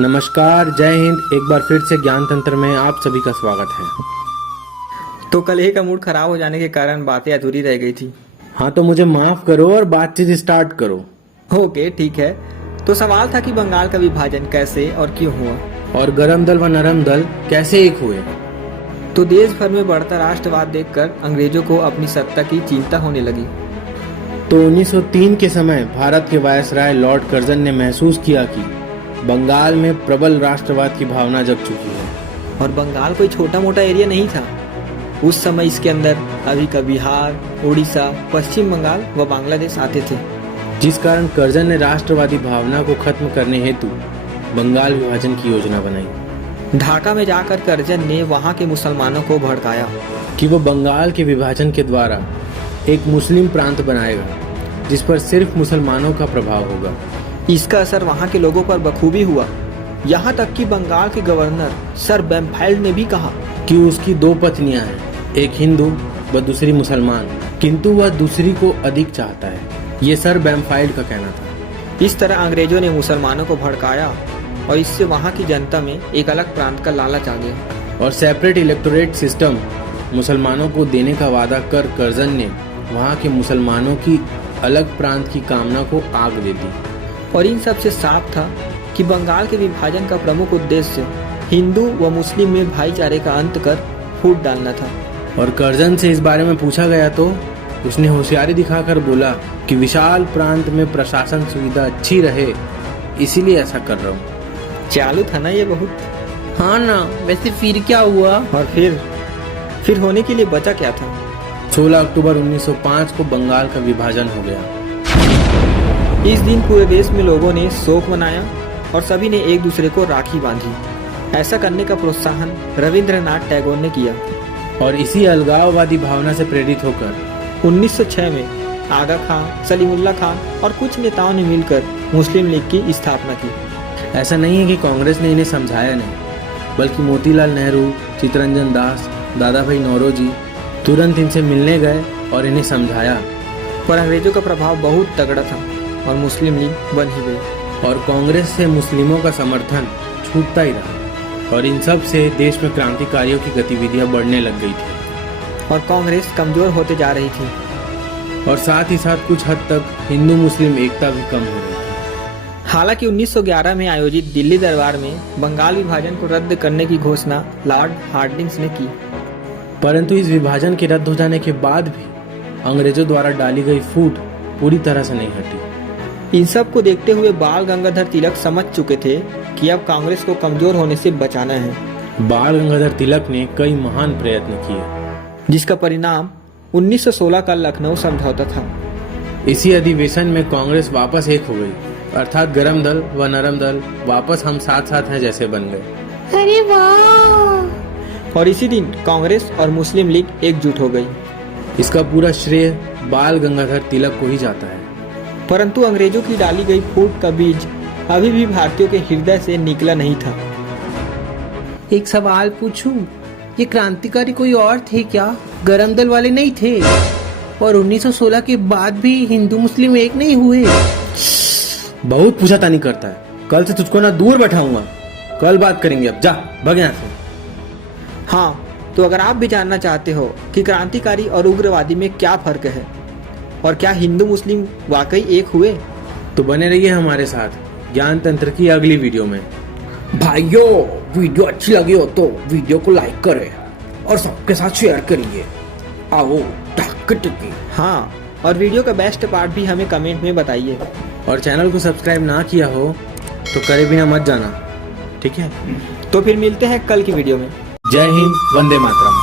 नमस्कार, जय हिंद। एक बार फिर से ज्ञान तंत्र में आप सभी का स्वागत है। तो कल का मूड खराब हो जाने के कारण बातें अधूरी रह गई थी। हाँ, तो मुझे माफ करो और बातचीत स्टार्ट करो। ओके, ठीक है। तो सवाल था कि बंगाल का विभाजन कैसे और क्यों हुआ, और गरम दल व नरम दल कैसे एक हुए। तो देश भर में बढ़ता राष्ट्रवाद देखकर अंग्रेजों को अपनी सत्ता की चिंता होने लगी। तो 1903 के समय भारत के वायसराय लॉर्ड कर्जन ने महसूस किया कि बंगाल में प्रबल राष्ट्रवाद की भावना जग चुकी है। और बंगाल कोई छोटा मोटा एरिया नहीं था। उस समय इसके अंदर अभी का बिहार, उड़ीसा, पश्चिम बंगाल व बांग्लादेश आते थे, जिस कारण कर्जन ने राष्ट्रवादी भावना को खत्म करने हेतु बंगाल विभाजन की योजना बनाई। ढाका में जाकर कर्जन ने वहां के मुसलमानों को भड़काया कि वो बंगाल के विभाजन के द्वारा एक मुस्लिम प्रांत बनाएगा, जिस पर सिर्फ मुसलमानों का प्रभाव होगा। इसका असर वहां के लोगों पर बखूबी हुआ। यहाँ तक कि बंगाल के गवर्नर सर बैम्फाइल्ड ने भी कहा कि उसकी 2 पत्नियां हैं, एक हिंदू व दूसरी मुसलमान, किंतु वह दूसरी को अधिक चाहता है। ये सर बैम्फाइल्ड का कहना था। इस तरह अंग्रेजों ने मुसलमानों को भड़काया और इससे वहां की जनता में एक अलग प्रांत का लालच आ गया। और सेपरेट इलेक्टोरेट सिस्टम मुसलमानों को देने का वादा कर कर्जन ने वहां के मुसलमानों की अलग प्रांत की कामना को आग दे दी। और इन सब से साफ था कि बंगाल के विभाजन का प्रमुख उद्देश्य हिंदू व मुस्लिम में भाईचारे का अंत कर फूट डालना था। और कर्जन से इस बारे में पूछा गया तो उसने होशियारी दिखाकर बोला कि विशाल प्रांत में प्रशासन सुविधा अच्छी रहे, इसीलिए ऐसा कर रहा हूँ। चालू था ना ये बहुत। हाँ ना, वैसे फिर क्या हुआ? और फिर होने के लिए बचा क्या था? 16 अक्टूबर 1905 को बंगाल का विभाजन हो गया। इस दिन पूरे देश में लोगों ने शोक मनाया और सभी ने एक दूसरे को राखी बांधी। ऐसा करने का प्रोत्साहन रविंद्रनाथ टैगोर ने किया। और इसी अलगाववादी भावना से प्रेरित होकर 1906 में आगा खां, सलीमुल्लाह खां और कुछ नेताओं ने मिलकर मुस्लिम लीग की स्थापना की। ऐसा नहीं है कि कांग्रेस ने इन्हें समझाया नहीं, बल्कि मोतीलाल नेहरू, चित्तरंजन दास, दादा भाई नौरोजी तुरंत इनसे मिलने गए और इन्हें समझाया। पर अंग्रेजों का प्रभाव बहुत तगड़ा था और मुस्लिम लीग बन ही गई। और कांग्रेस से मुस्लिमों का समर्थन छूटता ही रहा। और इन सब से देश में क्रांतिकारियों की गतिविधियां बढ़ने लग गई थी और कांग्रेस कमजोर होते जा रही थी। और साथ ही साथ कुछ हद तक हिंदू मुस्लिम एकता भी कम हो रही थी। हालांकि 1911 में आयोजित दिल्ली दरबार में बंगाल विभाजन को रद्द करने की घोषणा लॉर्ड हार्डिंग्स ने की, परंतु इस विभाजन के रद्द हो जाने के बाद भी अंग्रेजों द्वारा डाली गई फूट पूरी तरह से नहीं हटी। इन सब को देखते हुए बाल गंगाधर तिलक समझ चुके थे कि अब कांग्रेस को कमजोर होने से बचाना है। बाल गंगाधर तिलक ने कई महान प्रयत्न किए, जिसका परिणाम 1916 का लखनऊ समझौता था। इसी अधिवेशन में कांग्रेस वापस एक हो गई, अर्थात गरम दल व नरम दल वापस हम साथ साथ हैं जैसे बन गए। अरे वाह! और इसी दिन कांग्रेस और मुस्लिम लीग एकजुट हो गई। इसका पूरा श्रेय बाल गंगाधर तिलक को ही जाता है। परंतु अंग्रेजों की डाली गई फूट का बीज अभी भी भारतीयों के हृदय से निकला नहीं था। एक सवाल पूछूं? ये क्रांतिकारी कोई और थे क्या? गरम दल वाले नहीं थे? और 1916 के बाद भी हिंदू मुस्लिम एक नहीं हुए? बहुत पूछातानी करता है। कल से तुझको ना दूर बैठाऊंगा। कल बात करेंगे, अब जा भग यहाँ से। हाँ, तो अगर आप भी जानना चाहते हो कि क्रांतिकारी और उग्रवादी में क्या फर्क है और क्या हिंदू मुस्लिम वाकई एक हुए, तो बने रहिए हमारे साथ ज्ञान तंत्र की अगली वीडियो में। भाइयों, वीडियो अच्छी लगी हो तो वीडियो को लाइक करें और सबके साथ शेयर करिए। आओ टक टकी। हाँ, और वीडियो का बेस्ट पार्ट भी हमें कमेंट में बताइए। और चैनल को सब्सक्राइब ना किया हो तो करे बिना मत जाना, ठीक है? तो फिर मिलते हैं कल की वीडियो में। जय हिंद, वंदे मातरम।